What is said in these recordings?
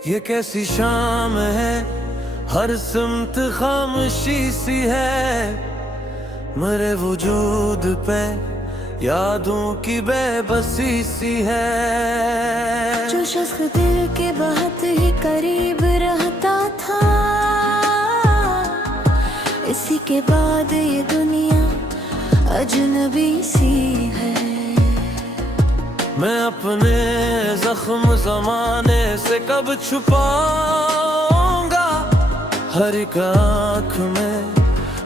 ये कैसी शाम है, हर सिमत खामोशी सी है। मेरे वजूद पे यादों की बेबसी सी है। जो शख्स दिल के बहुत ही करीब रहता था, इसी के बाद ये दुनिया अजनबी सी है। मैं अपने जख्म ज़माने से कब छुपाऊंगा, हर एक आँख में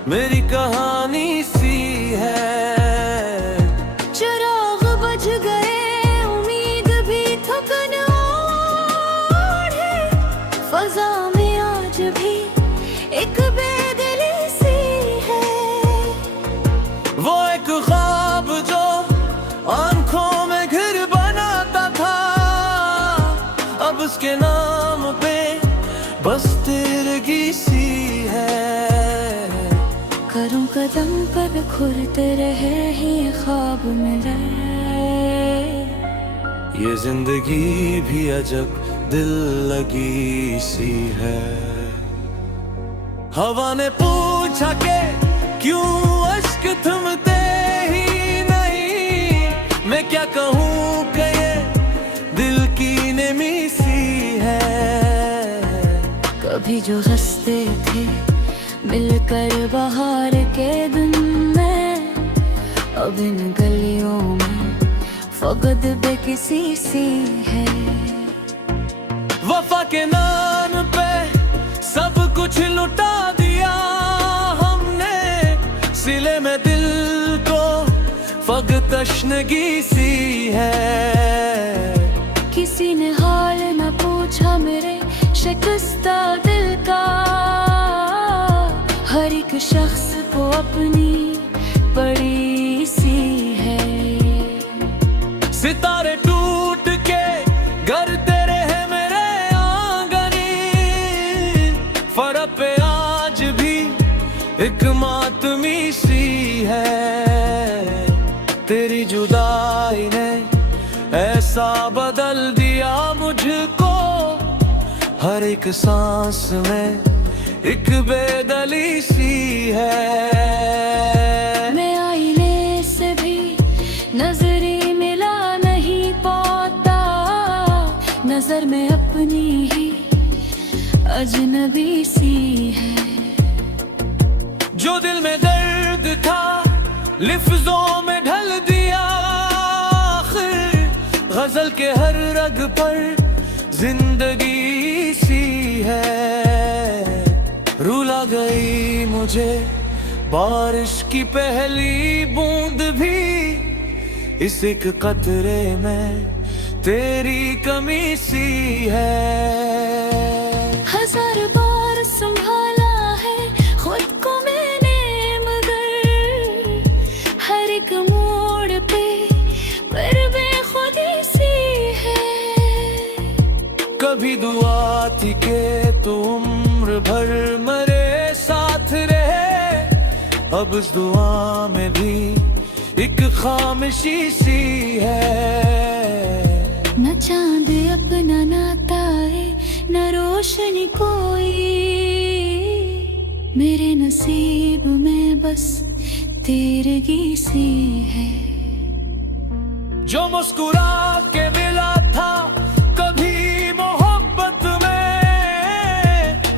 मेरी कहानी सी है। चिराग बुझ गए, उम्मीद भी थकन ओढ़े, फजा में आज भी एक बेदिली सी है। वो एक ख्वाब जो आंखों में घिर बनाता था, अब उसके नाम पे बस तिरगी सी है। करूं कदम पर खुरते रहे ही ख्वाब मिले। ये जिंदगी भी अजब दिल लगी सी है। हवा ने पूछा के क्यों अश्क थमते ही नहीं, मैं क्या कहूँ कि ये दिल की नमी सी है। कभी जो हंसते थे मिलकर बाहर के दिन में, अब इन गलियों में फकत बेकिसी सी है। वफा के नाम पे सब कुछ लुटा दिया हमने, सिले में दिल को फग तशनगी सी है। किसी ने हाल न पूछा मेरे शिकस्ता दिल का, हर एक शख्स को अपनी पड़ी सी है। सितारे टूट के घर तेरे है मेरे आंगनी, फर्क पे आज भी एक मातमी सी है। तेरी जुदाई ने ऐसा बदल दिया मुझको, हर एक सांस में एक बेदली सी है। मैं आईने से भी नजरी मिला नहीं पाता, नजर में अपनी ही अजनबी सी है। जो दिल में दर्द था लिफ्जों में ढल दिया, आखिर गजल के हर रग पर जिंदगी सी है। रुला गई मुझे बारिश की पहली बूंद भी, इस एक कतरे में तेरी कमी सी है। हजार बार संभाला है खुद को मैंने, मगर हर एक मोड़ पे पर बेखुदी सी है। कभी दुआ थी के तू उम्र भर मरे साथ रहे, अब उस दुआ में भी एक खामोशी सी है। न चांद अपना ना तारे न रोशनी कोई, मेरे नसीब में बस तेरगी सी है। जो मुस्कुरा के मिला था कभी मोहब्बत में,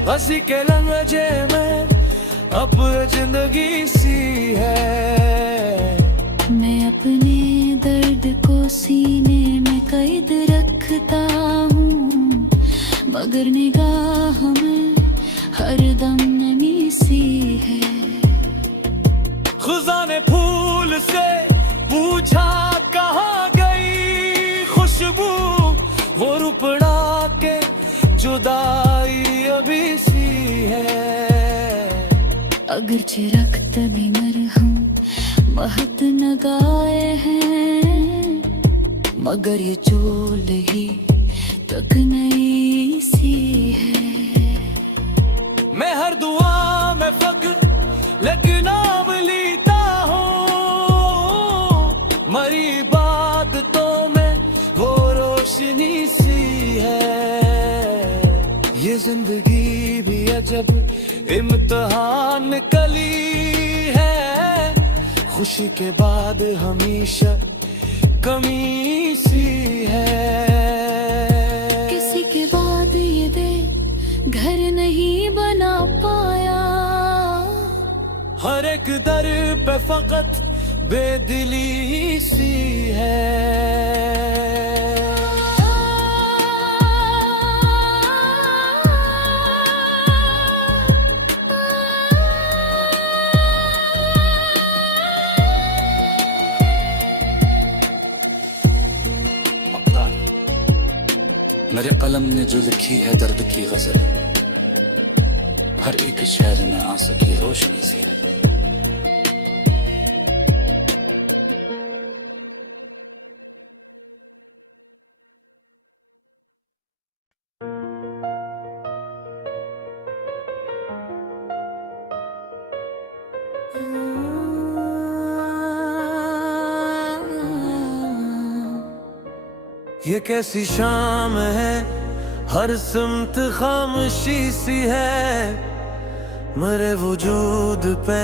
हंसी के लहजे में अब जिंदगी सी है। मैं अपने दर्द को सीने में कैद रखता हूँ, मगर निगाह में हरदम नमी सी है। खुदा ने फूल से पूछा कहाँ गई खुशबू, वो रुपड़ा के जुदाई अभी सी है। अगर चिरखत भी मरहम महत न गाए हैं, मगर ये चोल ही तक नई सी है। मैं हर दुआ में फक लेकिन नाम लेता हूँ, मरी बात तो मैं वो रोशनी सी है। जिंदगी भी अजब इम्तिहान निकली है, खुशी के बाद हमेशा कमी सी है। किसी के बाद ये दे घर नहीं बना पाया, हर एक दर पे फकत बेदिली सी है। मेरे कलम ने जो लिखी है दर्द की गजल, हर एक शहर में आंसू की रोशनी सी है। ये कैसी शाम है, हर सिमत खामोशी सी है, मेरे वजूद पे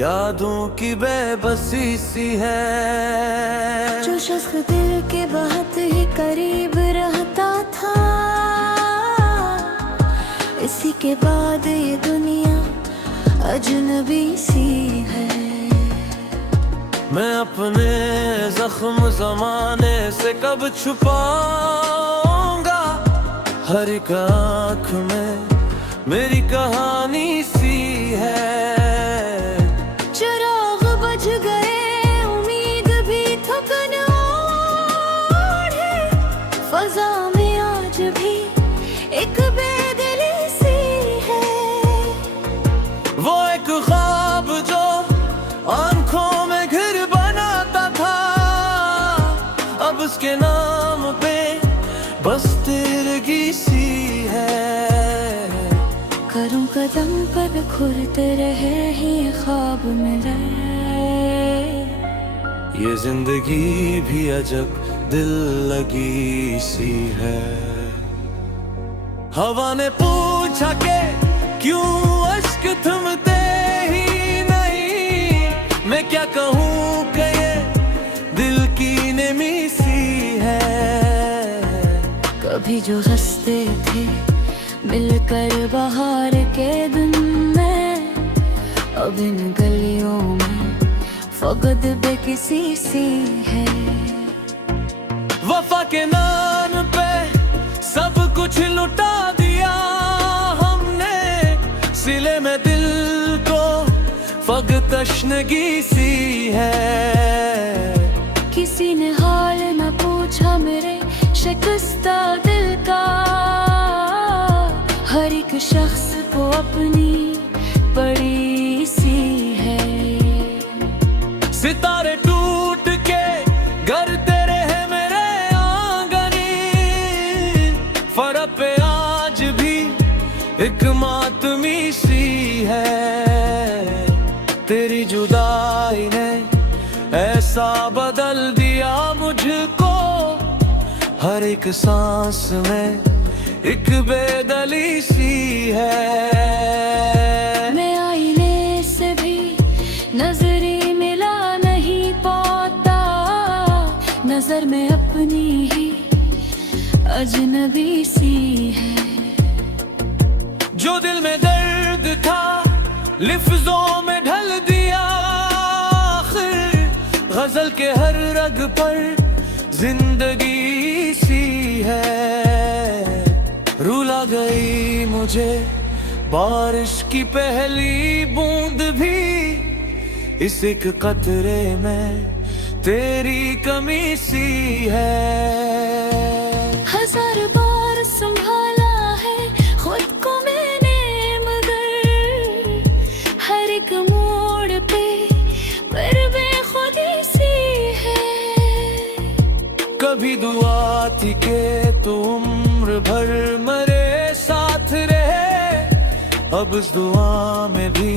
यादों की बेबसी सी है। जो शख्स दिल के बहुत ही करीब रहता था, इसी के बाद ये दुनिया अजनबी सी है। मैं अपने जख्म जमाने से कब छुपाऊंगा, हर एक आँख में मेरी कहानी सी है। चिराग बुझ गए, उम्मीद भी थकन ओढ़े, फजा में आज भी एक बेदिली सी है। वो एक ख्वाब जो आंखों में घर बनाता था, अब उसके नाम पे बस तिरगी सी है। करूं कदम पर खुरते रहे ही ख्वाब मिले, ये जिंदगी भी अजब दिल लगी सी है। हवा ने पूछा के क्यों अश्क थमते ही नहीं, मैं क्या कहूँ कि ये दिल की नेमी सी है। कभी जो हंसते थे मिलकर बाहर के दिन में, अब इन गलियों में फकत बेकिसी सी है। वफा के नाम पे सब कुछ लुटा दिया हमने, सिले में दिल को फकत तशनगी सी है। किसी ने हाल न पूछा मेरे शिकस्ता दिल का, हर एक शख्स को अपनी पड़ी सी है। सितारे टूट के घर तेरे है मेरे आंगनी, फर्क पे आज भी एक मातमी सी है। तेरी जुदाई ने ऐसा बदल दिया मुझको, हर एक सांस में एक बेदली सी है। मैं आईने से भी नजरी मिला नहीं पाता, नजर में अपनी ही अजनबी सी है। जो दिल में दर्द था लिफ्जों में ढल दिया, आखिर गजल के हर रग पर जिंदगी सी है। रुला गई मुझे बारिश की पहली बूंद भी, इस एक कतरे में तेरी कमी सी है। हजार बार संभाला है खुद को मैंने, मगर हर एक मोड़ पे पर बेखुदी सी है। कभी दुआ थी के तू उम्र भर मेरे साथ रहे, अब उस दुआ में भी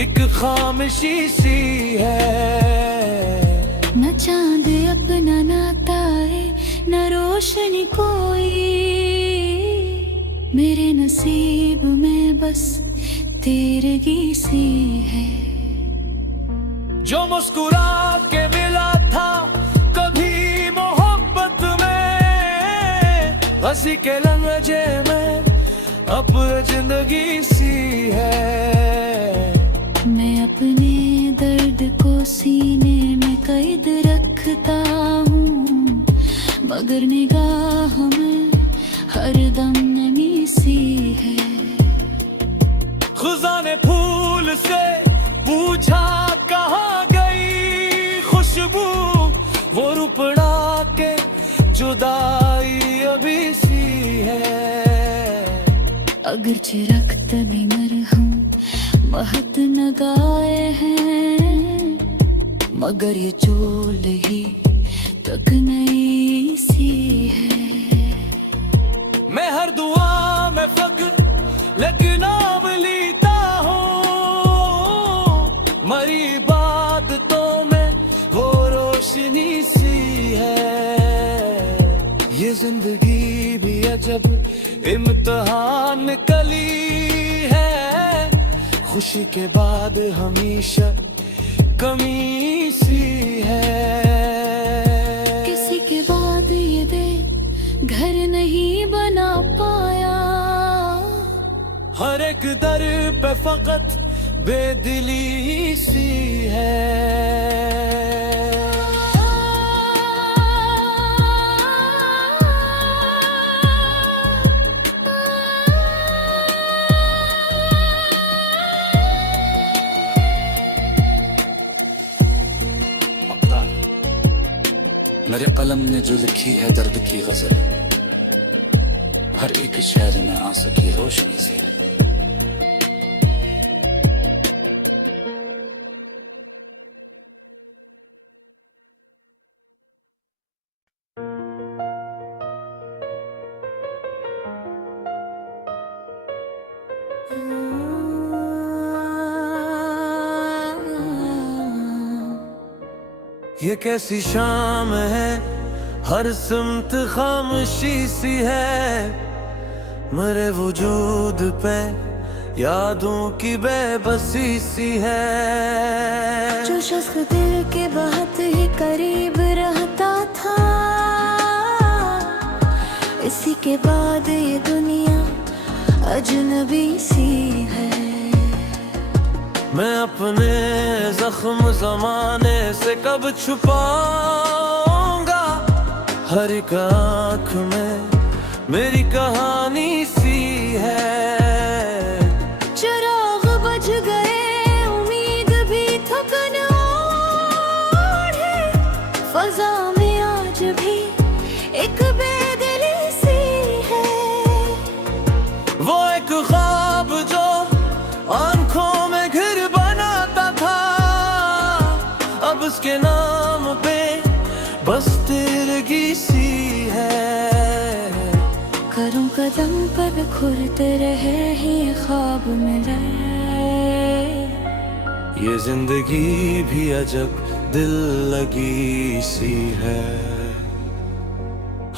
एक खामोशी सी है। न चांद अपना नाता है, न रोशनी कोई, मेरे नसीब में बस तेरगी सी है। जो मुस्कुरा के मिला था कभी मोहब्बत में, हंसी के लहजे में अब जिंदगी सी है। मैं अपने दर्द को सीने में कैद रखता हूँ, मगर निगाह में हरदम नमी सी है। खुदा ने फूल से पूछा कहाँ गई खुशबू, वो रुपड़ा के जुदाई अभी सी है। अगरचे रक्त भी मरहम महत न गाए हैं, मगर ये चोल ही तक नई सी है। मैं हर दुआ में फक्र लेकिन नाम लेता हूँ, मरी बादतों में वो रोशनी सी है। ये जिंदगी भी अजब इम्तिहान निकली है, खुशी के बाद हमेशा कमी सी है। किसी के बाद ये दिल घर नहीं बना पाया, हर एक दर पे फकत बेदिली सी है। मेरे कलम ने जो लिखी है दर्द की गजल, हर एक शहर में आंसू की रोशनी से। ये कैसी शाम है, हर सिमत खामोशी सी है। मेरे वजूद पे यादों की बेबसी सी है। जो शख्स दिल के बहुत ही करीब रहता था, इसी के बाद ये दुनिया अजनबी सी है। मैं अपने जख्म जमाने से कब छुपाऊंगा, हर एक आँख में मेरी कहानी सी है। चिराग बुझ गए, उम्मीद भी थकन ओढ़े, फजा में आज भी एक बेदिली सी है। वो एक ख्वाब जो आंखों में घर बनाता था, अब उसके नाम पे बस तेरगी सी है। करूं कदम पर बिखरते रहे ही ख्वाब मिले, ये जिंदगी भी अजब दिल लगी सी है।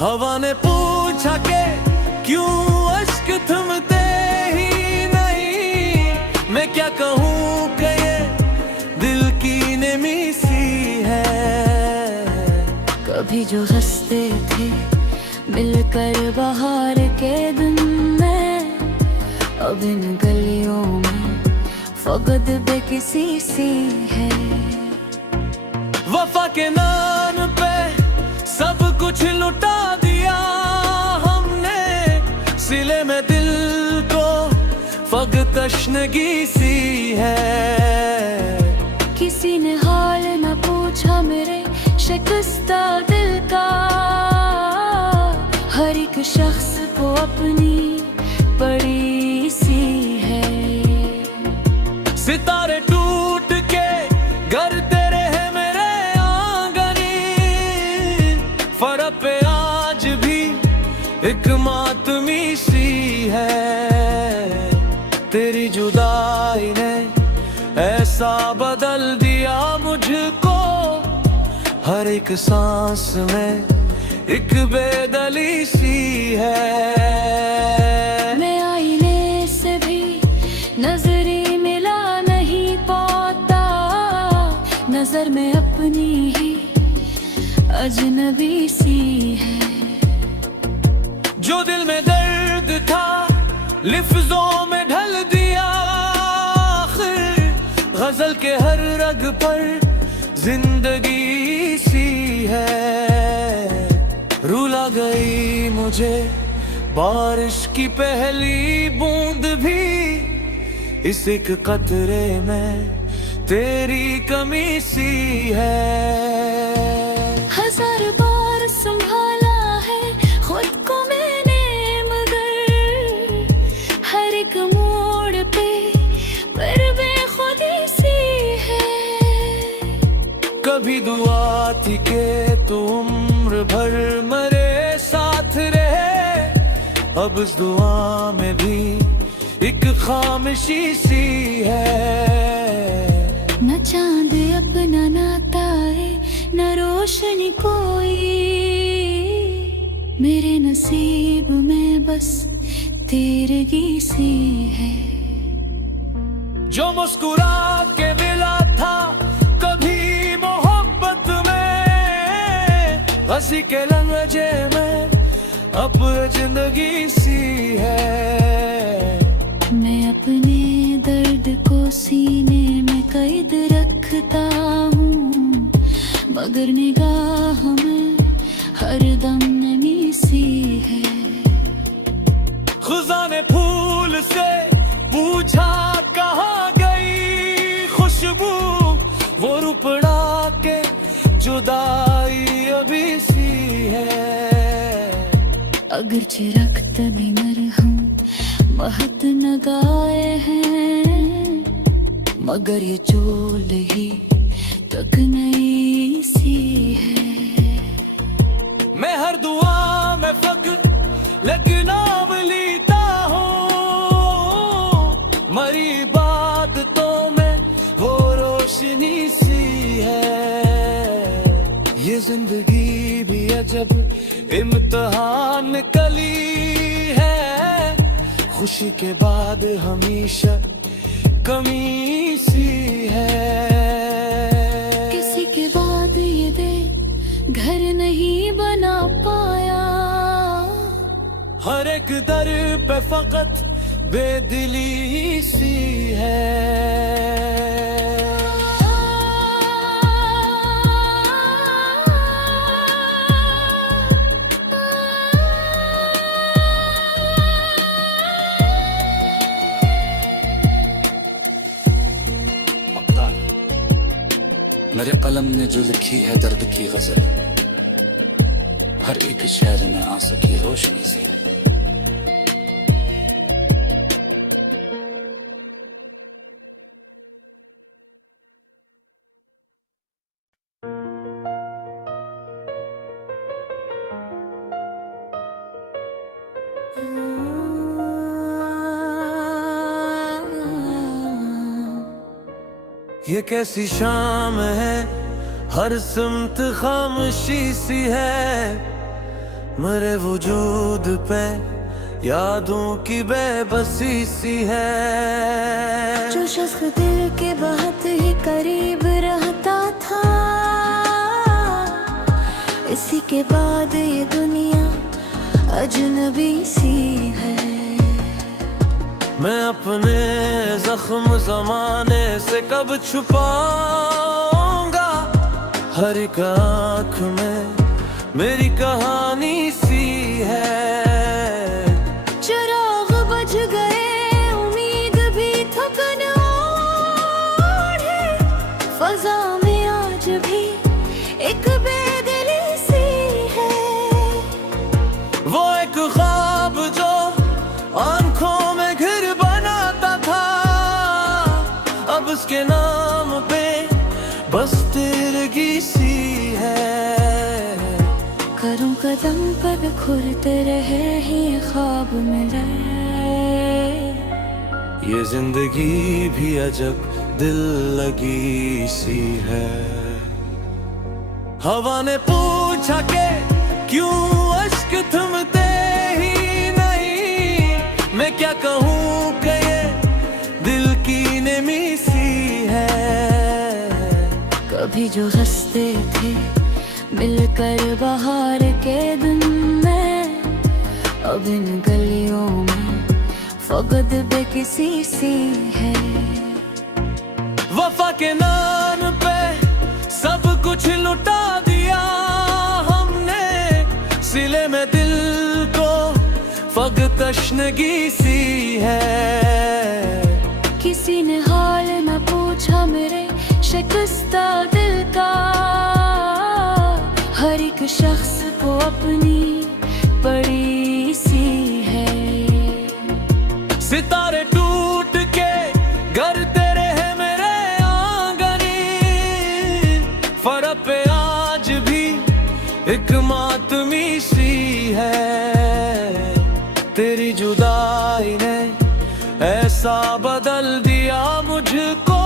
हवा ने पूछा के क्यों अश्क थमते ही नहीं, मैं क्या कहूँ कि ये दिल की नेमी सी है। कभी जो हंसते थे मिलकर बाहर के दिन में, अब इन गलियों में फकत बेकिसी सी है। वफा के नाम पे सब कुछ लुटा दिया हमने, सिले में दिल को फकत तशनगी सी है। किसी ने हाल न पूछा मेरे शिकस्ता दिल का, हर एक शख्स को अपनी पड़ी सी है। सितारे टूट के घर तेरे है मेरे आंगनी, फर्क पे आज भी एक मातमी सी है। तेरी जुदाई ने ऐसा बदल दिया मुझको, हर एक सांस में एक बेदली सी है। मैं अजनबी सी है। जो दिल में दर्द था लिफ्जों में ढल दिया, आखिर गजल के हर रग पर जिंदगी सी है। रुला गई मुझे बारिश की पहली बूंद भी, इस एक कतरे में तेरी कमी सी है। हजार बार संभाला है खुद को मैंने, मगर हर एक मोड़ पे पर बेखुदी सी है। कभी दुआ थी कि तू उम्र भर मरे साथ रहे, अब इस दुआ में भी एक खामोशी सी है। न चांद अपना ना तारे न रोशनी कोई, मेरे नसीब में बस तेरगी सी है। जो मुस्कुरा के मिला था कभी मोहब्बत में, हंसी के लहजे में अब जिंदगी सी है। मैं अपने दर्द को सीने में कैद रखता हूँ, मगर निगाह में हरदम नमी सी है। खुदा ने फूल से पूछा कहाँ गई खुशबू, वो रुपड़ा के जुदाई अभी सी है। अगर चिरखत भी मरहम महत न गाए हैं, मगर ये चोल ही तक नई सी है। मैं हर दुआ में फक्र लेकिन नाम लेता हूँ, मरी बात तो मैं वो रोशनी सी है। ये जिंदगी भी अजब इम्तिहान निकली है, खुशी के बाद हमेशा कमी सी है। किसी के बाद ये दिल घर नहीं बना पाया, हर एक दर पे फकत बेदिली सी है। मेरे कलम ने जो लिखी है दर्द की गजल, हर एक शहर में आ सकी रोशनी से। ये कैसी शाम है, हर सिमत खामोशी सी है। मेरे वजूद पे यादों की बेबसी सी है। जो शख्स दिल के बहुत ही करीब रहता था, इसी के बाद ये दुनिया अजनबी सी है। मैं अपने जख्म जमाने से कब छुपाऊंगा, हर एक आँख में मेरी कहानी सी है। चिराग बुझ गए उम्मीद भी थकन ओढ़े, फजा में आज भी एक बेदिली सी है। वो एक ख्वाब जो आंखों में घर बनाता था, अब उसके नाम पे बस तिरगी सी है। करूं कदम पर खुरते रहे ही ख्वाब मिले, ये जिंदगी भी अजब दिल लगी सी है। हवा ने पूछा के क्यों अश्क थमते ही नहीं, मैं क्या कहूँ कि ये दिल की नमी सी है। कभी जो हंसते थे मिलकर बाहर के दिन में अब इन गलियों में फकत बेकिसी सी है। वफा के नाम पे सब कुछ लुटा दिया हमने, सिले में दिल को फग तशनगी सी है। किसी ने हाल न पूछा मेरे शिकस्ता दिल का, हर एक शख्स को अपनी पड़ी सी है। सितारे टूट के घर तेरे हैं मेरे आंगनी, फर्क पे आज भी एक मातमी सी है। तेरी जुदाई ने ऐसा बदल दिया मुझको,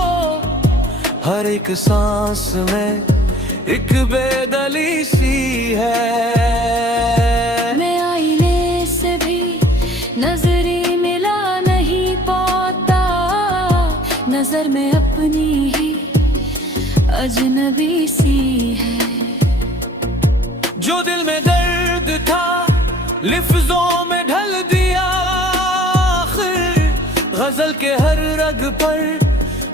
हर एक सांस में एक बेदली सी है। मैं आईने से भी नजरी मिला नहीं पाता, नजर में अपनी ही अजनबी सी है। जो दिल में दर्द था लिफ्जों में ढल दिया, आखिर गजल के हर रग पर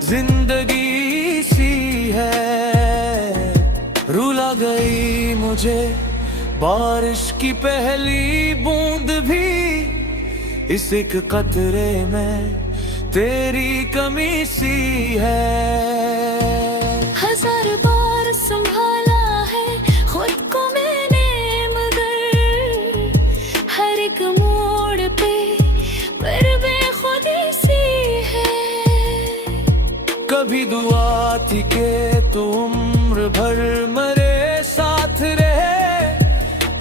जिंदगी सी है। रुला गई मुझे बारिश की पहली बूंद भी, इस एक कतरे में तेरी कमी सी है। हजार बार संभाला है खुद को मैंने, मगर हर एक मोड़ पे पर बेखुदी सी है। कभी दुआ थी के तू उम्र भर मेरे साथ रहे,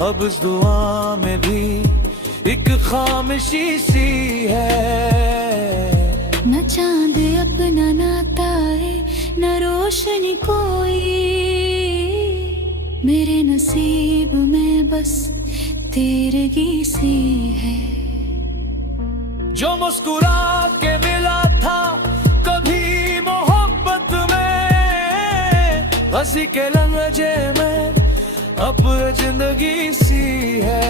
अब इस दुआ में भी एक खामोशी सी है। न चांद अपना नाता है न रोशनी कोई, मेरे नसीब में बस तेरगी सी है। जो मुस्कुरा के मिला था कभी मोहब्बत में, हंसी के लहजे में अब जिंदगी सी है।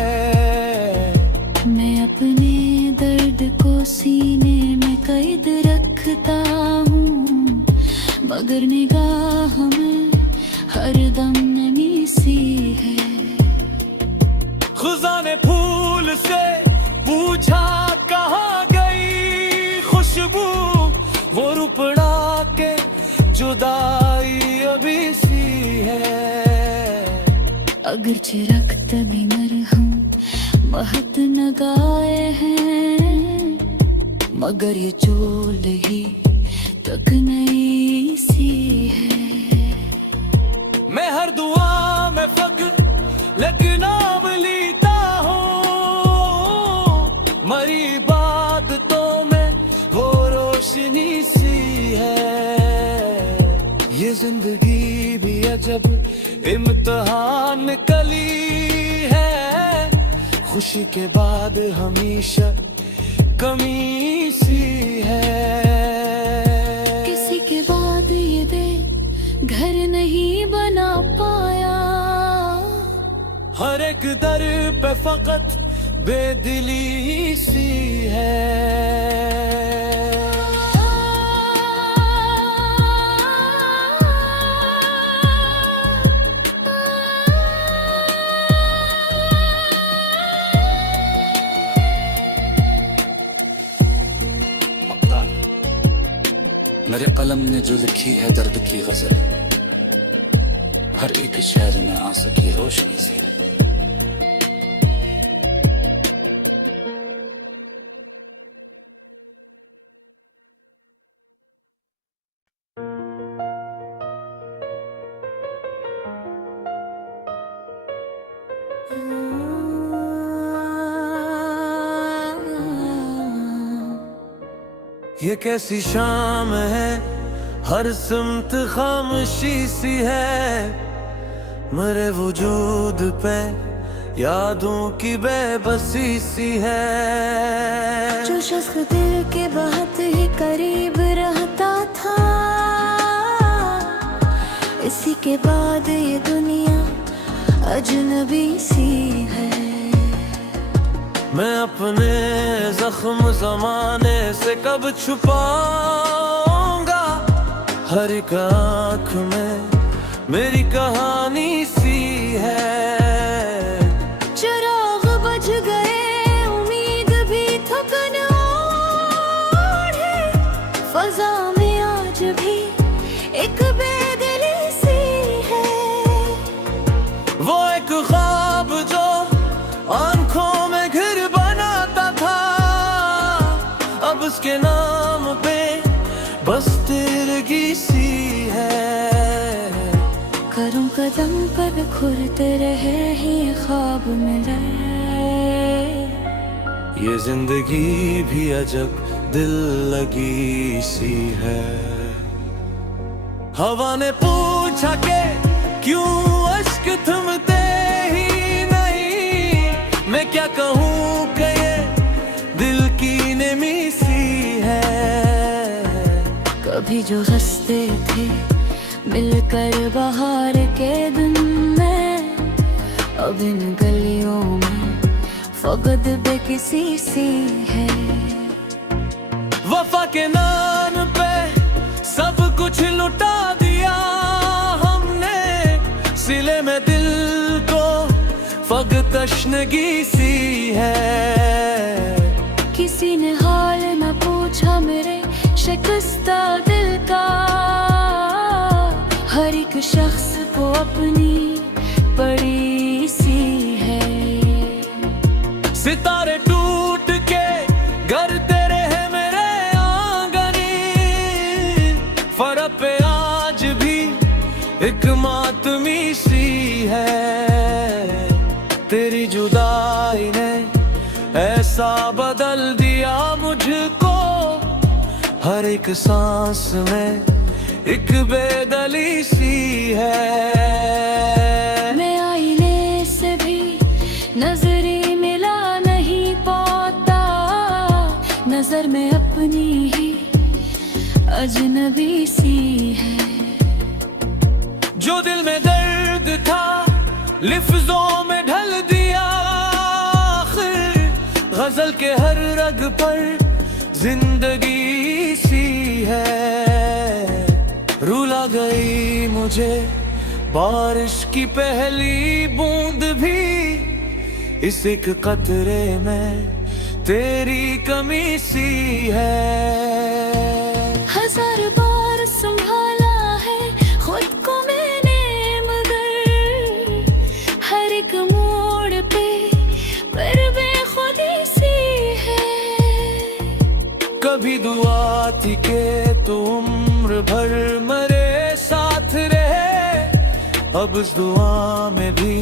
मैं अपने दर्द को सीने में कैद रखता हूँ, मगर निगाह में हरदम नमी सी है। खुदा ने फूल से पूछा कहाँ गई खुशबू, वो रुपड़ा के जुदाई अभी सी है। अगर चिरखत भी मरहम महत न गाए हैं, मगर ये चोल ही तक नई सी है। मैं हर दुआ में फक्र लगना लेता हूँ, मरी बात तो में वो रोशनी सी है। ये जिंदगी भी अजब इम्तिहान निकली है, खुशी के बाद हमेशा कमी सी है। किसी के बाद ये दिल घर नहीं बना पाया, हर एक दर पे फकत बेदिली सी है। मेरे कलम ने जो लिखी है दर्द की गजल, हर एक शहर में आ सकी रोशनी से। ये कैसी शाम है, हर सिमत खामोशी सी है। मेरे वजूद पे यादों की बेबसी सी है। जो शख्स दिल के बहुत ही करीब रहता था, इसी के बाद ये दुनिया अजनबी सी है। मैं अपने जख्म जमाने से कब छुपाऊंगा, हर एक आँख में मेरी कहानी सी है। चिराग बुझ गए, उम्मीद भी थकन ओढ़े, फजा में आज भी एक बेदिली सी है। वो एक ख्वाब जो आंखों में घर बनाता था, अब उसके नाम पे बस तिरगी सी है। करूं कदम पर खुरते रहे ही ख्वाब मिले, ये जिंदगी भी अजब दिल लगी सी है। हवा ने पूछा के क्यों अश्क थमते ही नहीं, मैं क्या कहूँ कि ये दिल की नमी सी है। कभी जो हंसते थे मिलकर बाहर के दिन में, अब इन गलियों में फकत बेकिसी सी है। वफा के नाम पे सब कुछ लुटा दिया हमने, सिले में दिल को फग तशनगी सी है। किसी ने हाल न पूछा मेरे शिकस्ता दिल का, हर एक शख्स को अपनी पड़ी सी है। सितारे टूट के घर तेरे है मेरे आंगनी, फरक पे आज भी एक मातमी सी है। तेरी जुदाई ने ऐसा बदल दिया मुझको, हर एक सांस में एक बेदली सी है। मैं आईने से भी नजरी मिला नहीं पाता, नजर में अपनी ही अजनबी सी है। जो दिल में दर्द था लिफ्जों में ढल दिया, आखिर गजल के हर रग पर जिंदगी सी है। रुला गई मुझे बारिश की पहली बूंद भी, इस एक कतरे में तेरी कमी सी है। हजार बार संभाला है खुद को मैंने, मगर हर एक मोड़ पे पर बेखुदी सी है। कभी दुआ थी के तू उम्र भर मरे साथ रहे, अब उस दुआ में भी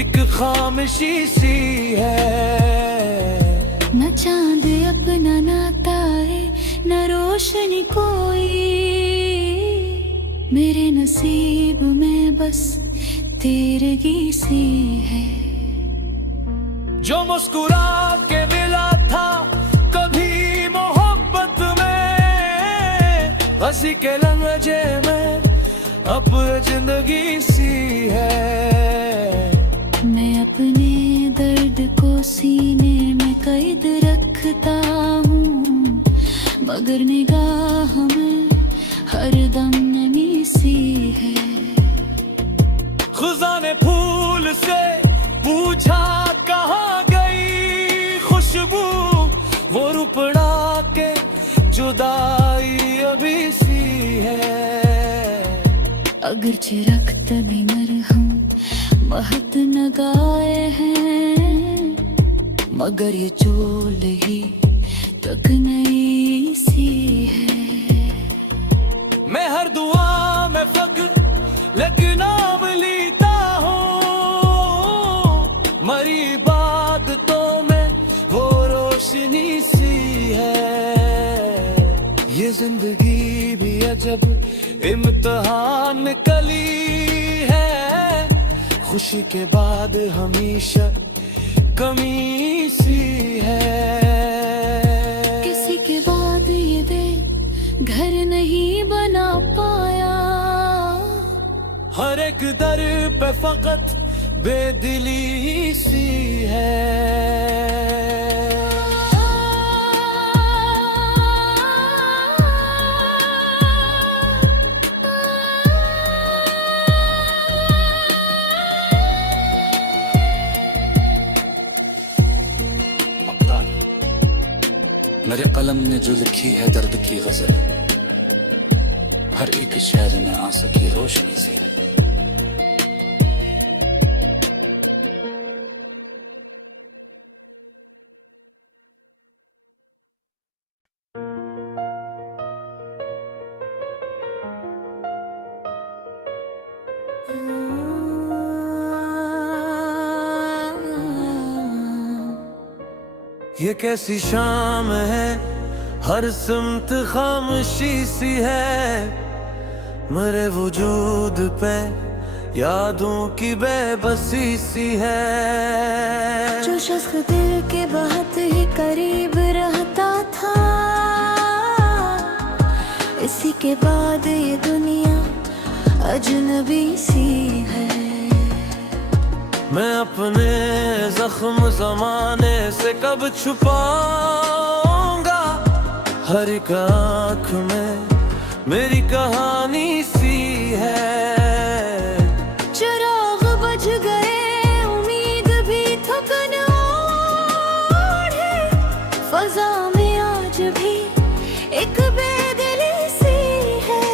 एक खामोशी सी है। न चांद अपना नाता है न रोशनी कोई, मेरे नसीब में बस तेरगी सी है। जो मुस्कुरा के मिला था कभी मोहब्बत में, हंसी के लम्हे में अब जिंदगी सी है। मैं अपने दर्द को सीने में कैद रखता हूँ, मगर निगाह में हरदम नमी सी है। खुदा ने फूल से पूछा कहाँ गई खुशबू, वो रुपड़ा के जुदाई अभी सी है। अगर चिरक तभी मरहम महत न गाए हैं, मगर ये चोल ही तक नई सी है। मैं हर दुआ में फक्र लगना मिलता हूँ, मरी बात तो में वो रोशनी सी है। ये जिंदगी भी अजब इम्तिहान कली है, खुशी के बाद हमेशा कमी सी है। किसी के बाद ये दिल घर नहीं बना पाया, हर एक दर पे फकत बेदिली सी है। मेरे कलम ने जो लिखी है दर्द की गजल, हर एक शहर में आ सकी रोशनी से। ये कैसी शाम है, हर सिमत खामोशी सी है। मेरे वजूद पे यादों की बेबसी सी है। जो शख्स दिल के बहुत ही करीब रहता था, इसी के बाद ये दुनिया अजनबी सी है। मैं अपने जख्म जमाने से कब छुपाऊंगा, हर एक आँख में मेरी कहानी सी है। चिराग बुझ गए, उम्मीद भी थकन ओढ़े, फजा में आज भी एक बेदिली सी है।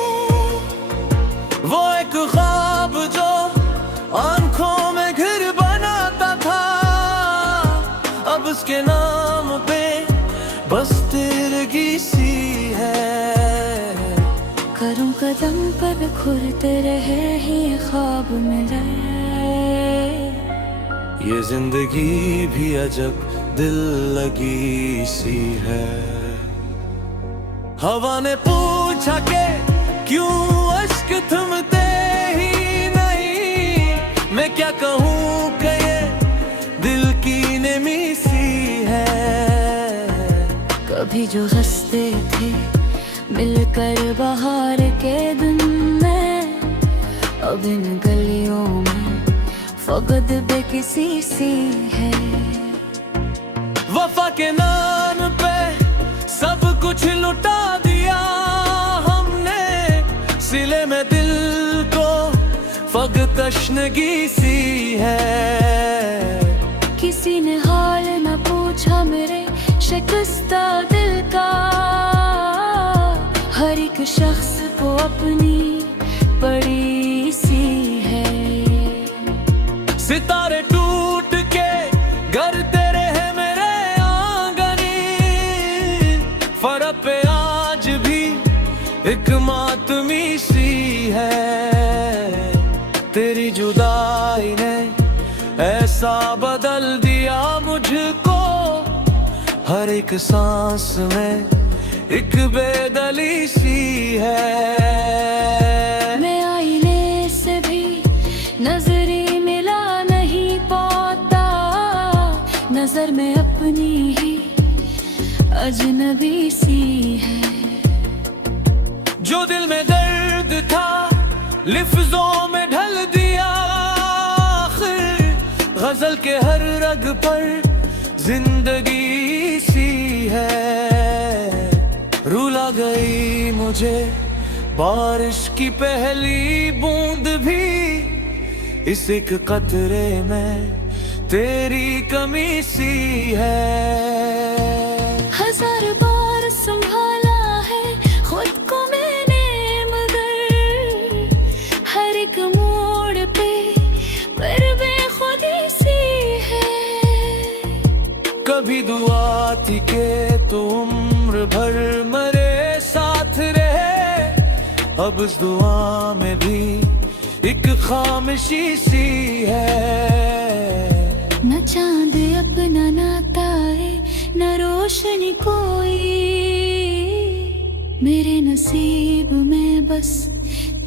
वो एक ख्वाब जो आंखों में घर बनाता था, अब उसके नाम पे बस तिरगी सी है। करूं कदम पर खुरते रहे ही ख्वाब मिले, ये जिंदगी भी अजब दिल लगी सी है। हवा ने पूछा के क्यों अश्क थमते ही नहीं, मैं क्या कहूँ कि ये दिल की नमी सी है। कभी जो हंसते थे मिलकर बाहर के दिन में, अब इन गलियों में फकत बेकिसी सी है। वफा के नाम पे सब कुछ लुटा दिया हमने, सिले में दिल को फग तशनगी सी है। किसी ने हाल न पूछा मेरे शिकस्ता दिल का, हर एक शख्स को अपनी पड़ी सी है। सितारे टूट के घर तेरे है मेरे आंगनी, फर्क पे आज भी एक मातमी सी है। तेरी जुदाई ने ऐसा बदल दिया मुझको, हर एक सांस में एक बेदली सी है। मैं आईने से भी नजरी मिला नहीं पाता, नजर में अपनी ही अजनबी सी है। जो दिल में दर्द था लिफ्जों में ढल दिया, आखिर गजल के हर रग पर जिंदगी सी है। रुला गई मुझे बारिश की पहली बूंद भी, इस एक कतरे में तेरी कमी सी है। हजार बार संभाला है खुद को मैंने, मगर हर एक मोड़ पे पर बेखुदी सी है। कभी दुआ थी के तू उम्र भर मरे साथ रहे, अब उस दुआ में भी एक खामोशी सी है। न चांद अपना नाता है न रोशनी कोई, मेरे नसीब में बस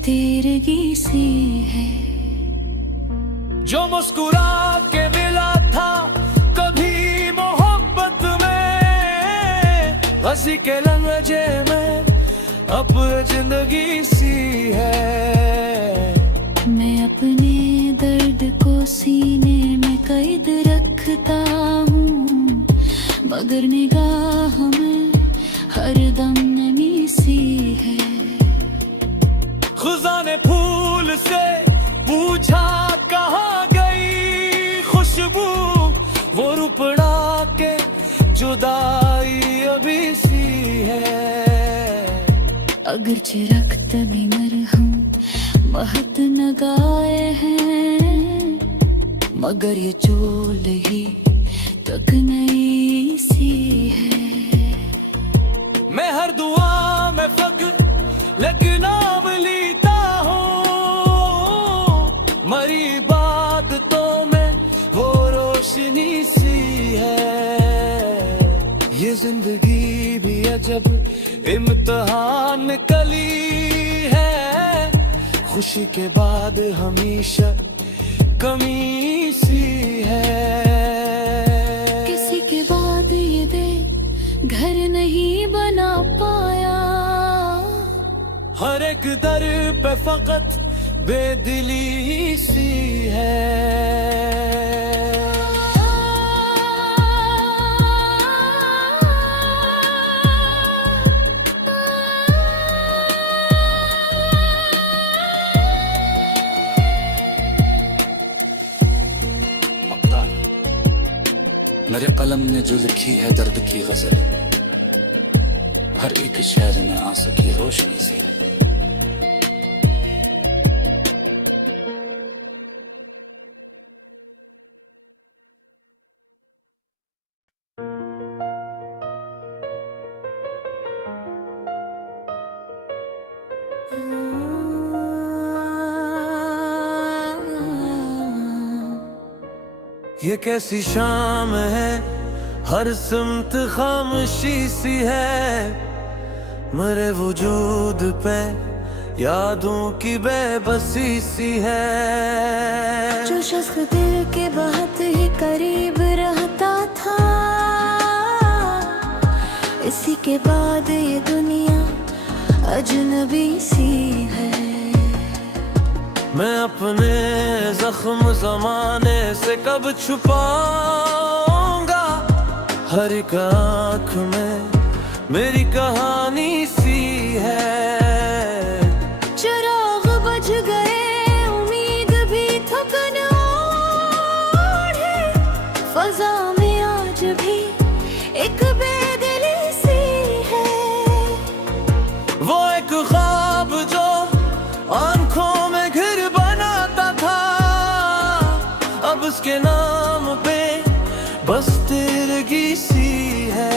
तेरगी सी है। जो मुस्कुरा के मिला था कभी मोहब्बत में, हंसी के लहजे में अब जिंदगी सी है। मैं अपने दर्द को सीने में कैद रखता हूँ, मगर निगाह में हरदम नमी सी है। खुदा ने फूल से पूछा कहाँ गई खुशबू, वो रुपड़ा के जुदाई अभी सी है। अगरचे रक्त भी मरहम महत न गाए हैं, मगर ये चोल ही तक नई सी है। मैं हर दुआ में फक नाम लेता हूँ, मरी बात तो में वो रोशनी सी है। ये जिंदगी भी अजब इम्तिहान निकली है, खुशी के बाद हमेशा कमी सी है। किसी के बाद ये दिल घर नहीं बना पाया, हर एक दर पे फकत बेदिली सी है। मेरे कलम ने जो लिखी है दर्द की गजल, हर एक शहर में आ सकी रोशनी से। ये कैसी शाम है, हर सिमत खामोशी सी है, मेरे वजूद पे यादों की बेबसी सी है। जो शख्स दिल के बहुत ही करीब रहता था, इसी के बाद ये दुनिया अजनबी सी है। मैं अपने जख्म ज़माने से कब छुपाऊंगा, हर एक आँख में मेरी कहानी सी है। चिराग बुझ गए, उम्मीद भी थकन ओढ़े, फजा में आज भी एक बेदिली सी है। वो एक ख्वाब जो आंखों में घर बनाता था, अब उसके नाम पे बस तिरगी सी है।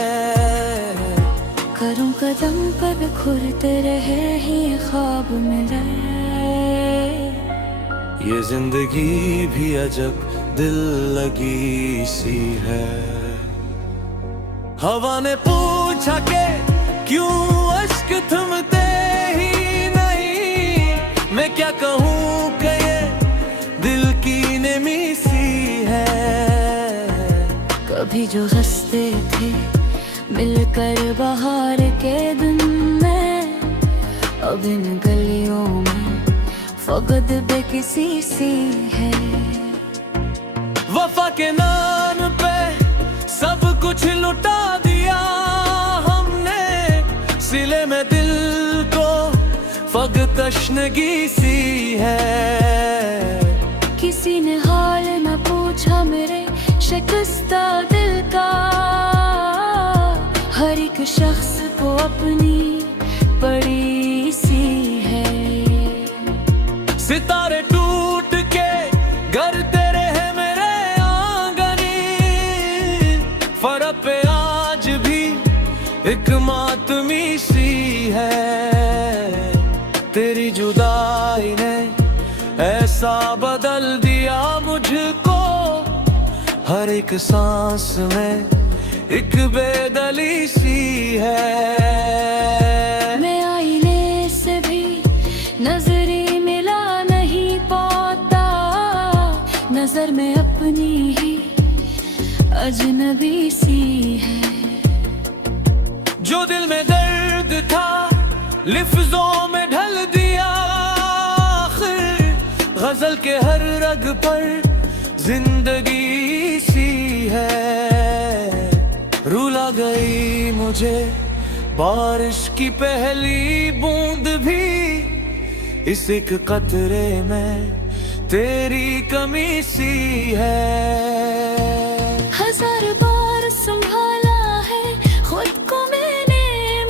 करूं कदम पर बिखरते रहे ही ख्वाब मिले, ये जिंदगी भी अजब दिल लगी सी है। हवा ने पूछा के क्यों अश्क थमते ही नहीं, मैं क्या कहूँ कि ये दिल की नमी सी है। कभी जो हंसते थे मिलकर बाहर के दिन में, अब इन गलियों में फकत बेकिसी सी है। वफा के नाम पे सब कुछ लुटा दिया हमने, सिले में दिल को फकत तशनगी सी है। किसी ने हाल न पूछा मेरे शिकस्ता दिल का, हर एक शख्स को अपनी पड़ी सी है। सितारे टूट के घर तेरे है मेरे आंगनी, फर्क पे आज भी एक मातमी सी है। तेरी जुदाई ने ऐसा बदल दिया मुझको, हर एक सांस में एक बेदली सी है। मैं आईने से भी नजरी मिला नहीं पाता, नजर में अपनी ही अजनबी सी है। जो दिल में दर्द था लिफ्जों में ढल दिया, आखिर गजल के हर रग पर गई मुझे बारिश की पहली बूंद भी, इस एक कतरे में तेरी कमी सी है। हजार बार संभाला है खुद को मैंने,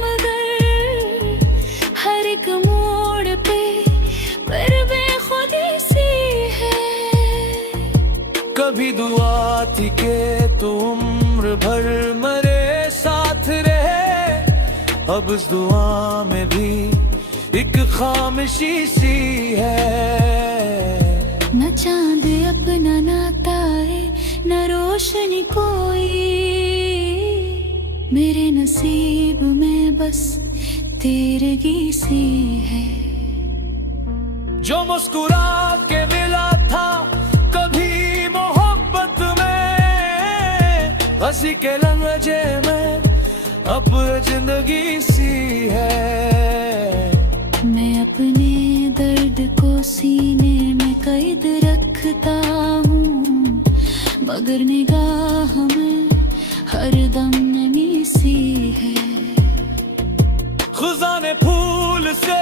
मगर हर एक मोड़ पे पर बेखुदी सी है। कभी दुआ थी कि तू उम्र भर मेरे साथ रहे, अब इस दुआ में भी एक खामोशी सी है। न चांद अपना नाता है न रोशनी कोई, मेरे नसीब में बस तेरगी सी है। जो मुस्कुरा के मिला था कभी मोहब्बत में, हंसी के लहजे में अब जिंदगी सी है। मैं अपने दर्द को सीने में कैद रखता हूँ, मगर निगाह में हरदम नमी सी है। खुदा ने फूल से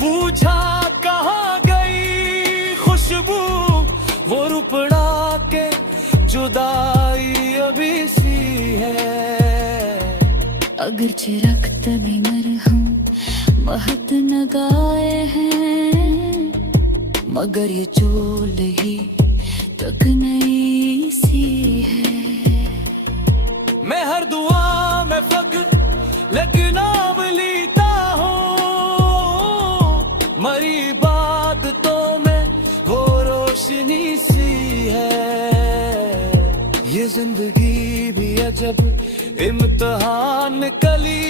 पूछा कहाँ गई खुशबू, वो रुपड़ा के जुदाई अभी सी है। अगर चिरख तभी मरहम महत न गाए हैं, मगर ये चोल ही तक नई सी है। मैं हर दुआ में फक्र नाम लेता हूँ, मरी बादतों में वो रोशनी सी है। ये जिंदगी भी अजब इम्तिहान निकली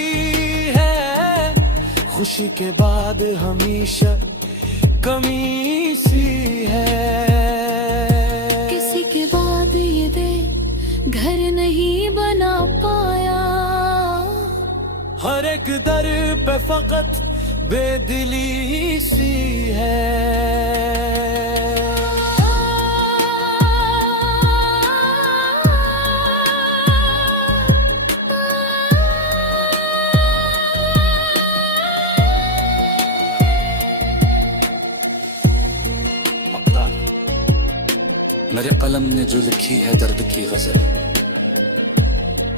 है, खुशी के बाद हमेशा कमी सी है। किसी के बाद ये दे घर नहीं बना पाया, हर एक दर पे फकत बेदिली सी है। मेरे कलम ने जो लिखी है दर्द की गजल,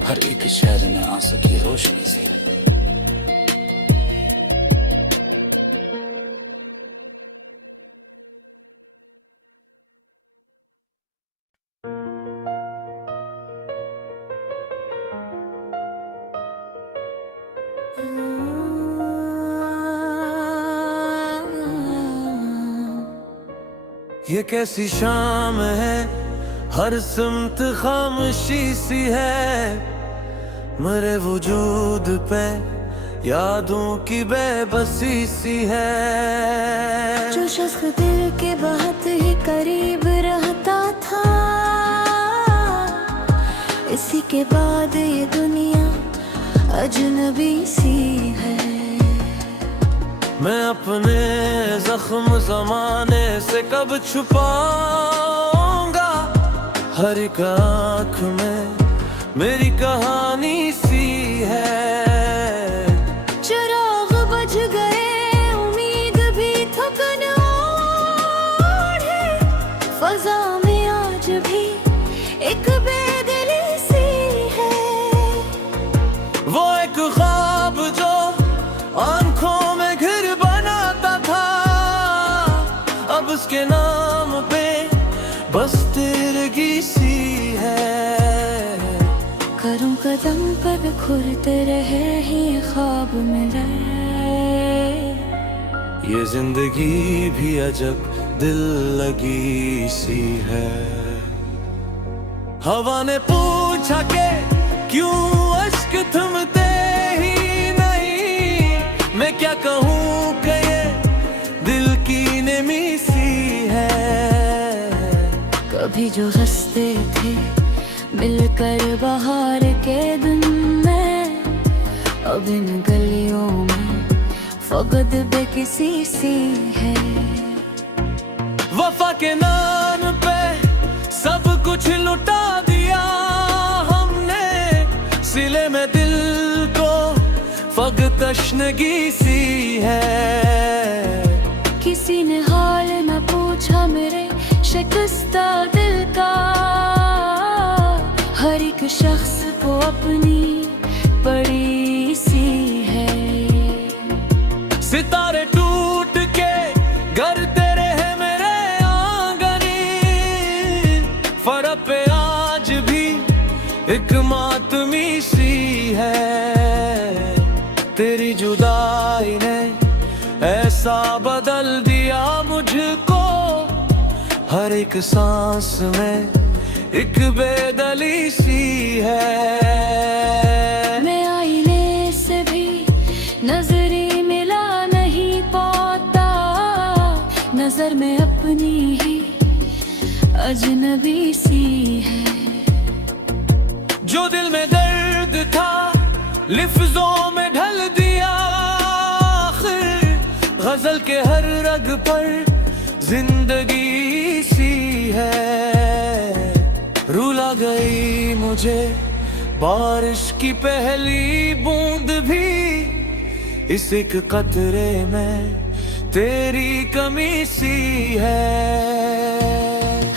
हर एक शहर में आंसू की रोशनी सी है। ये कैसी शाम है, हर सिमत खामोशी सी है। मेरे वजूद पे यादों की बेबसी सी है। जो शख्स दिल के बहुत ही करीब रहता था, इसी के बाद ये दुनिया अजनबी सी है। मैं अपने जख्म जमाने से कब छुपाऊंगा, हर एक आँख में मेरी कहानी सी है। चिराग बुझ गए उम्मीद भी थकन ओढ़े, फजा में आज भी एक बेदिली सी है। वो एक ख्वाब जो आंखों में घर बनाता था, अब उसके नाम पे बस तेरगी सी है। करूं कदम पर खुरते रहे ही ख्वाब मिले, ये जिंदगी भी अजब दिल लगी सी है। हवा ने पूछा के क्यों अश्क थमते ही नहीं, मैं क्या कहूँ कि ये दिल की नमी सी है। कभी जो हंसते थे मिलकर बाहर के दिन में, अब इन गलियों में फकत बेकिसी सी है। वफा के नाम पे सब कुछ लुटा दिया हमने, सिले में तशनगी सी है। किसी ने हाल न पूछा मेरे शिकस्ता दिल का, हर एक शख्स को अपनी बड़ी सी है। सितारे टूट के घर तेरे है मेरे आंगनी, फर्क पे आज भी एक मातमी सी है। तेरी जुदाई ने ऐसा बदल दिया मुझको, हर एक सांस में एक बेदली सी है। मैं आईने से भी नजरी मिला नहीं पाता, नजर में अपनी ही अजनबी सी है। जो दिल में दर्द था लिफ्जों में ढल दिया, आखिर गजल के हर रग पर जिंदगी सी है। रुला गई मुझे बारिश की पहली बूंद भी, इस एक कतरे में तेरी कमी सी है।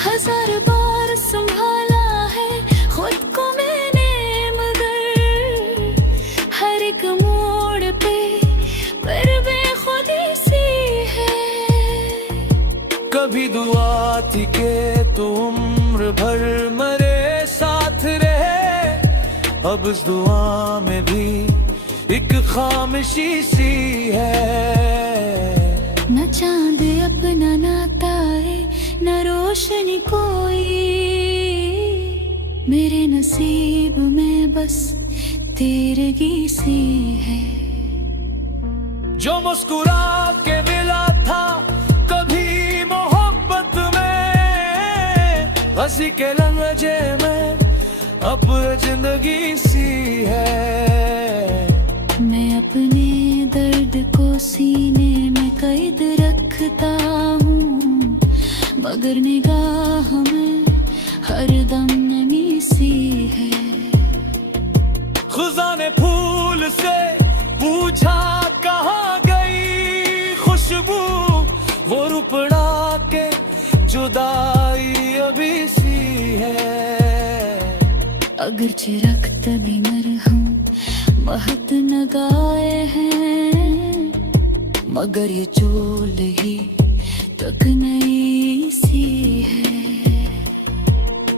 हजार बार संभाला है खुद को मैंने, मगर हर एक मोड़ पे पर बेखुदी सी है। कभी दुआ थी के तू उम्र भर मरे साथ रहे, अब इस दुआ में भी एक खामोशी सी है। न चांद अपना ना तारे न रोशनी कोई, मेरे नसीब में बस तेरगी सी है। जो मुस्कुरा के मिला था कभी मोहब्बत में, हंसी के लहजे में अब जिंदगी सी है। मैं अपने दर्द को सीने में कैद रखता हूँ, मगर निगाह में हरदम नमी सी है। खुदा ने फूल से पूछा कहाँ गई खुशबू, वो रुपड़ा के जुदाई अभी सी है। अगर चिरखत भी मरहूं महत न गाए हैं, मगर ये चोल ही तक नई सी है।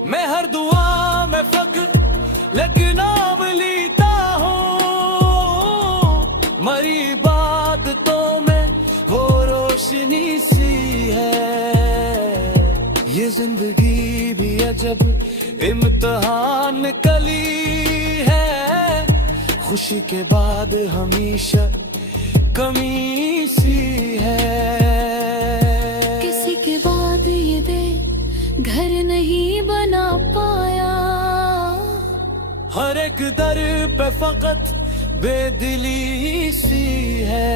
मैं हर दुआ में फक्र लगना मिलता हूँ, मरी बात तो मैं वो रोशनी सी है। ये जिंदगी भी अजब इम्तिहान कली है, खुशी के बाद हमेशा कमी सी है। किसी के बाद ये दिल घर नहीं बना पाया, हर एक दर पे फकत बेदिली सी है।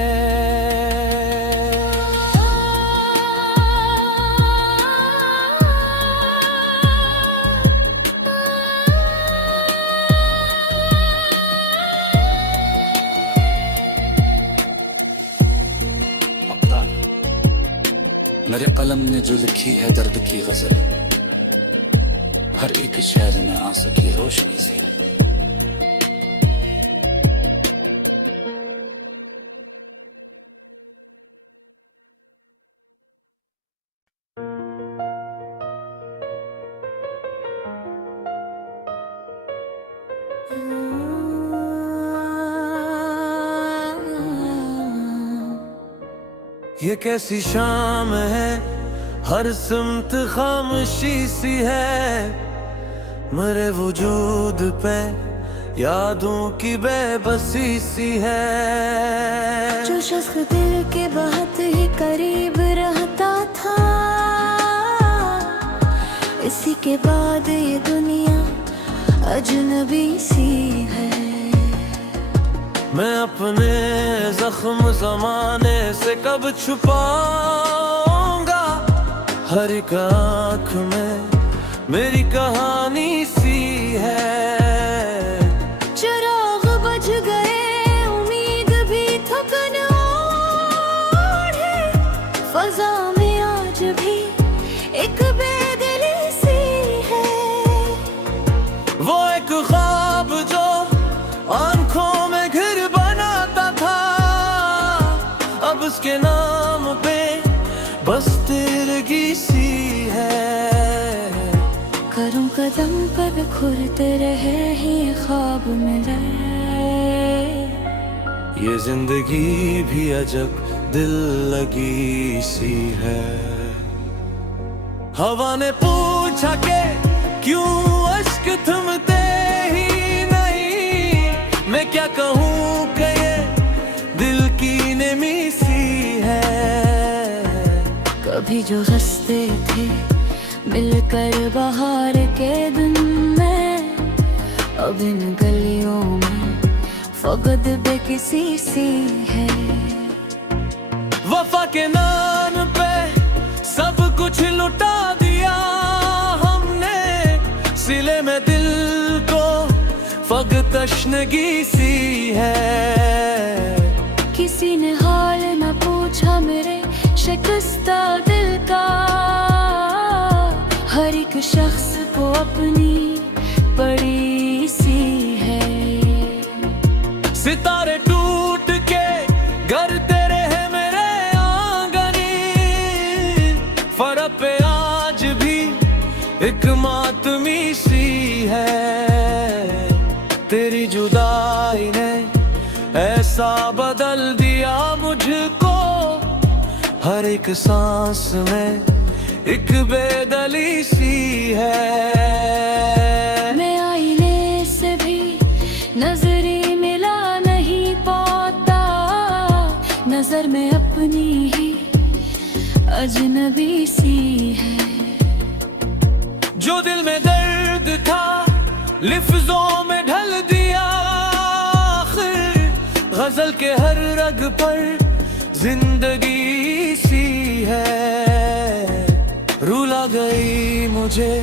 मेरे कलम ने जो लिखी है दर्द की गजल, हर एक शहर में आंसू की रोशनी से। ये कैसी शाम है, हर सिमत खामोशी सी है। मेरे वजूद पे यादों की बेबसी सी है। जो शख्स दिल के बहुत ही करीब रहता था, इसी के बाद ये दुनिया अजनबी सी है। मैं अपने जख्म जमाने से कब छुपाऊंगा, हर एक आँख में मेरी कहानी सी है। चिराग बुझ गए, उम्मीद भी फजा में आज भी एक बेदिली सी है। वो एक ख्वाब जो आंखों में घर बनाता था, अब उसके नाम पे बस तिरगी सी है। करूं कदम पर बिखरते रहे ही ख्वाब मिले। ये जिंदगी भी अजब दिल लगी सी है। हवा ने पूछा के क्यों अश्क थमते ही नहीं, मैं क्या कहूँ कि ये दिल की नमी सी है। कभी जो हंसते थे मिलकर बाहर के दिन में, अब इन गलियों में फकत बेकिसी सी है। वफा के नाम पे सब कुछ लुटा दिया हमने, सिले में दिल को फकत तशनगी सी है। किसी ने हाल न पूछा मेरे शिकस्ता दिल का, हर एक शख्स को अपनी पड़ी सी है। सितारे टूट के घर तेरे हैं मेरे आंगनी, फर्क पे आज भी एक मातमी सी है। तेरी जुदाई ने ऐसा बदल दिया मुझको, हर एक सांस में एक बेदली सी है। मैं आईने से भी नजरी मिला नहीं पाता, नजर में अपनी ही अजनबी सी है। जो दिल में दर्द था लिफ्जों में ढल दिया, आखिर गजल के हर रग पर जिंदगी सी है। रुला गई मुझे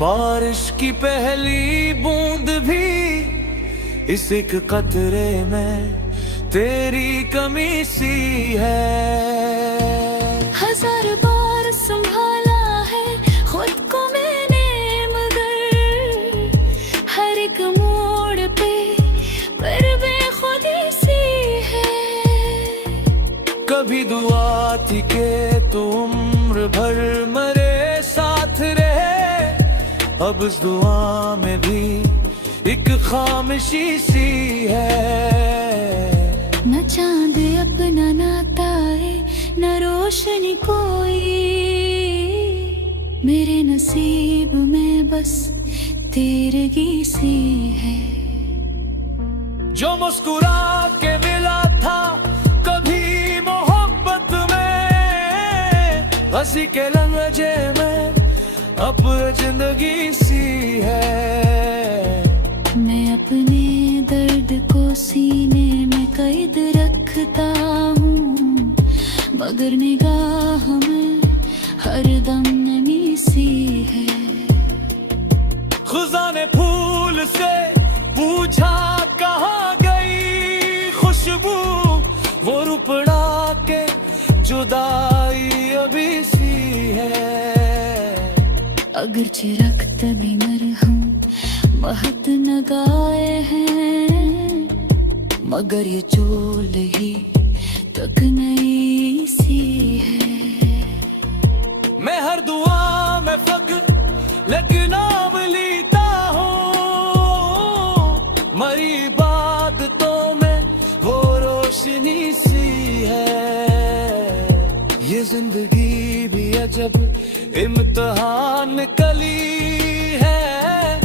बारिश की पहली बूंद भी, इस एक कतरे में तेरी कमी सी है। हजार बार संभाला है खुद को मैंने, मगर हर एक मोड़ पे पर बेखुदी सी है। कभी दुआ थी के तू उम्र भर मरे साथ रहे, अब उस दुआ में भी एक खामोशी सी है। न चांद अपना नाता है न रोशनी कोई, मेरे नसीब में बस तेरगी सी है। जो मुस्कुरा के मिला था कभी मोहब्बत में, हंसी के लहजे में अब जिंदगी सी है। मैं अपने दर्द को सीने में कैद रखता हूँ, मगर निगाह में हरदम नमी सी है। खुदा ने फूल से पूछा कहाँ गई खुशबू, वो रुपड़ा के जुदाई अभी सी है। अगर चिरक तभी मरहूं महक न गाए हैं, मगर ये चोल ही तक नई सी है। मैं हर दुआ में फक्र नाम लेता हूँ, मरी इबादतों में वो रोशनी सी है। ये जिंदगी भी अजब इम्तिहान कली है,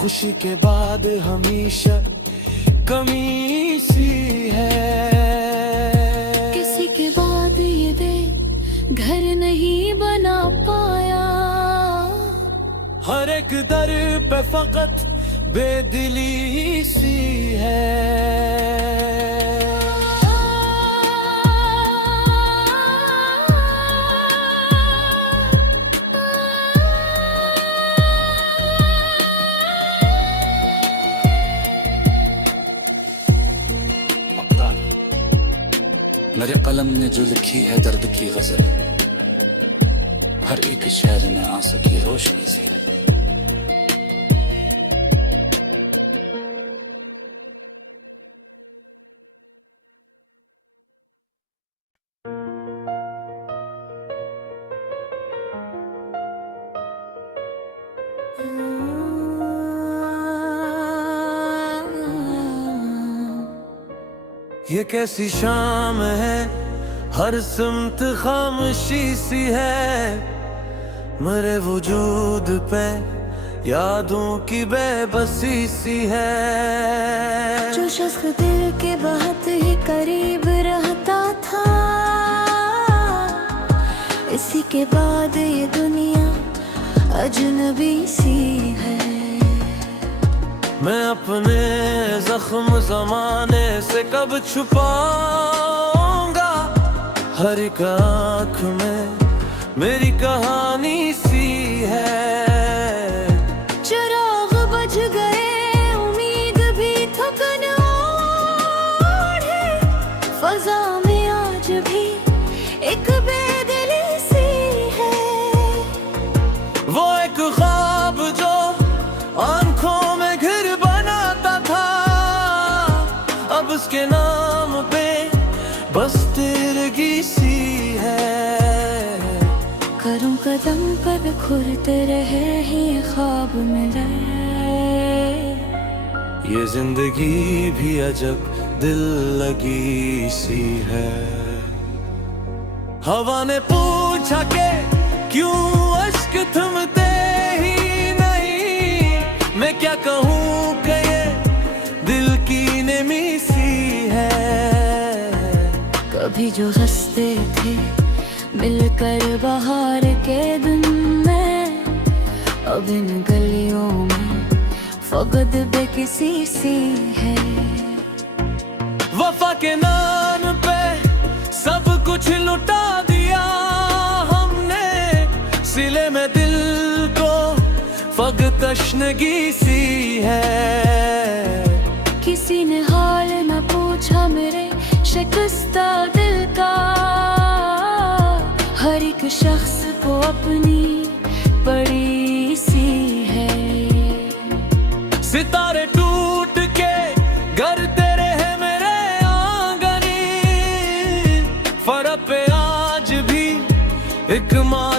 खुशी के बाद हमेशा कमी सी है। किसी के बाद ये दिल घर नहीं बना पाया, हर एक दर पे फकत बेदिली सी है। मेरे कलम ने जो लिखी है दर्द की गजल, हर एक शहर में आ सकी रोशनी से। ये कैसी शाम है, हर सिमत खामोशी सी है, मेरे वजूद पे यादों की बेबसी सी है। जो शख्स दिल के बहुत ही करीब रहता था, इसी के बाद ये दुनिया अजनबी सी है। मैं अपने जख्म जमाने से कब छुपाऊंगा, हर एक आँख में मेरी कहानी सी है। चिराग बुझ गए, उम्मीद भी थकन ओढ़े, फजा में आज भी एक बेदिली सी है। वो एक ख्वाब जो आंखों में घर बनाता था, अब उसके नाम पे बस तिरगी सी है। करूं कदम पर खुरते रहे ही ख्वाब मिले, ये जिंदगी भी अजब दिल लगी सी है। हवा ने पूछा के क्यों अश्क थमते ही नहीं, मैं क्या कहूँ कि ये दिल की नेमी सी है। कभी जो हंसते थे मिलकर बाहर के दिन में, अब इन गलियों में फकत बेकिसी सी है। वफा के नाम पे सब कुछ लुटा दिया हमने, सिले में दिल को फकत तशनगी सी है। किसी ने हाल न पूछा मेरे शिकस्ता दिल का, हर एक शख्स को अपनी बड़ी सी है। सितारे टूट के घर तेरे है मेरे आंगनी, फर्क पे आज भी एक माँ